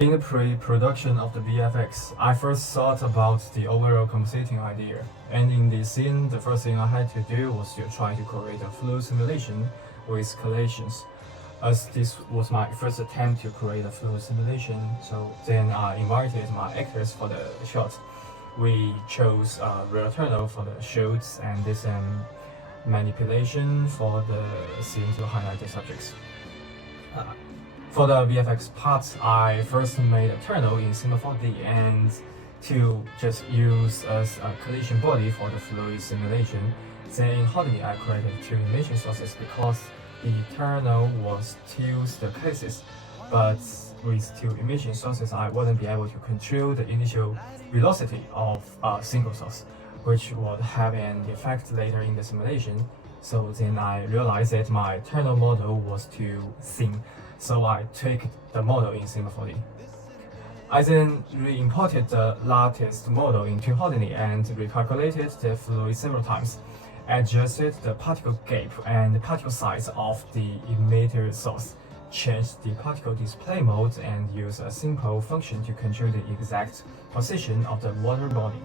In the pre-production of the VFX, I first thought about the overall compositing idea, and in the scene, the first thing I had to do was to try to create a fluid simulation with collisions. As this was my first attempt to create a fluid simulation, so then I invited my actors for the shot. We chose real turtle for the shoots and did some manipulation for the scene to highlight the subjects. Uh, for the VFX part, I first made a turtle in Cinema 4D and to just use as a collision body for the fluid simulation. Then in Houdini, I created two emission sources because the turtle was two cases, but with two emission sources, I wouldn't be able to control the initial velocity of a single source, which would have an effect later in the simulation. So then I realized that my turtle model was too thin, so I tweaked the model in Cinema 4D. I then re-imported the latest model into Houdini and recalculated the fluid several times, adjusted the particle gap and the particle size of the emitter source, changed the particle display mode, and used a simple function to control the exact position of the water body.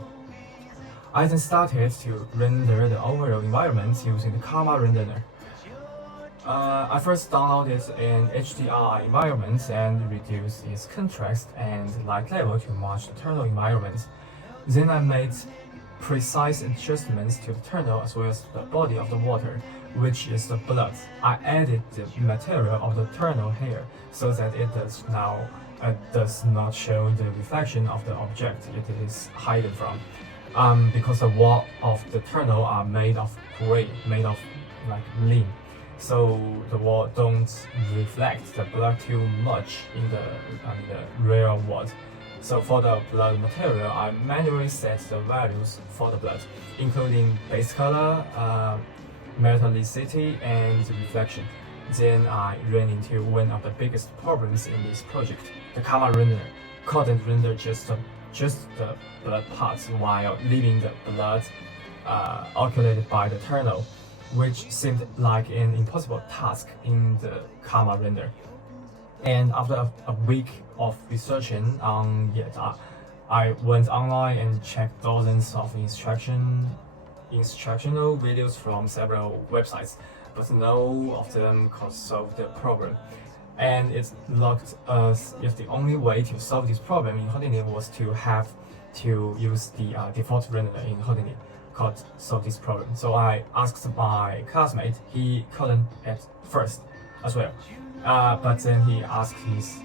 I then started to render the overall environment using the Karma renderer. I first downloaded an HDR environment and reduced its contrast and light level to match the turtle environment. Then I made precise adjustments to the turtle as well as the body of the water, which is the blood. I added the material of the turtle hair so that it does not show the reflection of the object it is hidden from. Because the wall of the turtle are made of gray, made of like lean, so the wall don't reflect the blood too much in the real world. So for the blood material, I manually set the values for the blood, including base color, metallicity, and reflection. Then I ran into one of the biggest problems in this project. The Karma renderer couldn't render just the blood parts while leaving the blood occulted by the turtle, which seemed like an impossible task in the Karma render. And after a week of researching on it, I went online and checked dozens of instructional videos from several websites, but no of them could solve the problem. And it looked as if the only way to solve this problem in Houdini was to use the default renderer in Houdini could solve this problem. So I asked my classmate. He couldn't at first as well, but then he asked his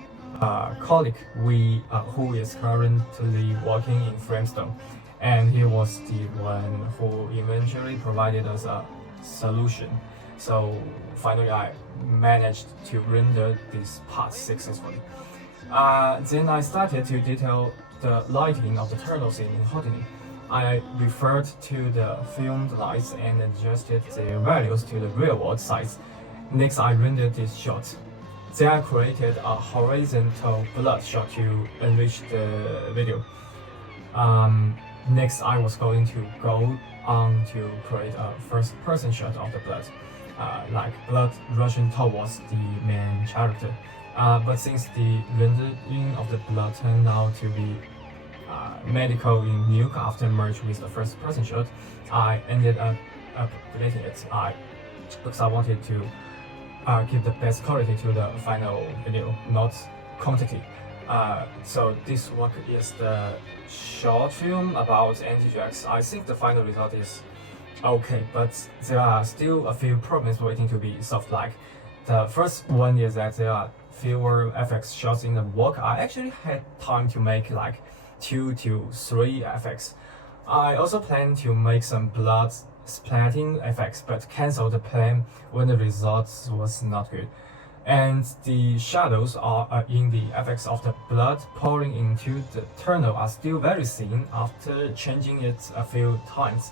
colleague, who is currently working in Framestone, and he was the one who eventually provided us a solution. So finally, I managed to render this part successfully. Then I started to detail the lighting of the turtle scene in Houdini. I referred to the filmed lights and adjusted their values to the real-world size. Next, I rendered this shot. Then I created a horizontal blood shot to enrich the video. Next, I was going to go on to create a first-person shot of the blood, like blood rushing towards the main character. But since the rendering of the blood turned out to be medical in nuke after merge with the first-person shot, I ended up deleting it. Because I wanted to give the best quality to the final video, not quantity. So this work is the short film about anti-drags. I think the final result is okay, but there are still a few problems waiting to be solved. Like the first one is that there are fewer FX shots in the work. I actually had time to make like 2 to 3 FX. I also plan to make some blood splatting effects, but cancel the plan when the results was not good. And the shadows are in the effects of the blood pouring into the turtle are still very thin after changing it a few times.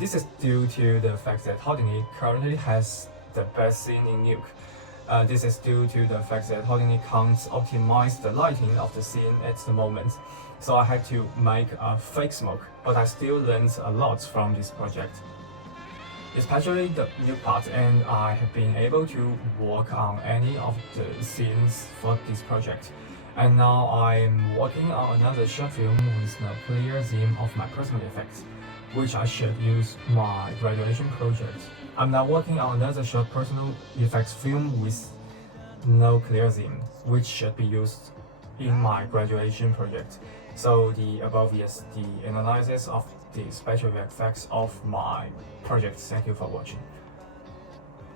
This is due to the fact that Houdini currently has the best scene in Nuke. This is due to the fact that Houdini can't optimize the lighting of the scene at the moment. So I had to make a fake smoke, but I still learned a lot from this project, especially the new part, and I have been able to work on any of the scenes for this project. And now I'm working on another short film with the clear theme of my personal effects, which I should use my graduation project. I'm now working on another short personal effects film with no clear theme, which should be used in my graduation project. So the above is the analysis of the special effects of my project. Thank you for watching.